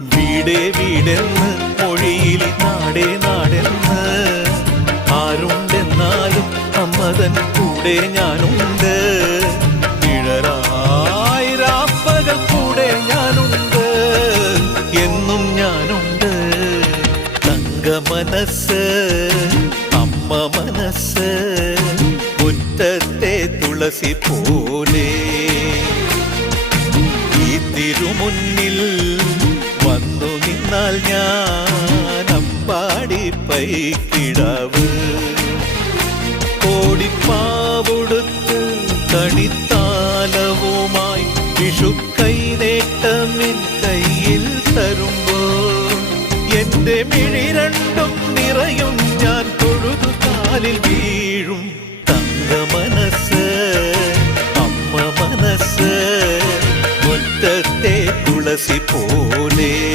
വീടേ വീടെന്ന് മൊഴിയിൽ നാടേ നാടെന്ന് ആരുണ്ടെന്നാലും അമ്മതൻ കൂടെ ഞാനുണ്ട്. നിഴലായിരാപ്പകൽ കൂടെ ഞാനുണ്ട്, എന്നും ഞാനുണ്ട്. തങ്ക മനസ്സ് അമ്മ മനസ്സ് മുറ്റത്തെ തുളസി പോലെ ഈ തിരുമുന്നിൽ വന്നു നിന്നാൽ ഞാൻ അമ്പാടി പൈ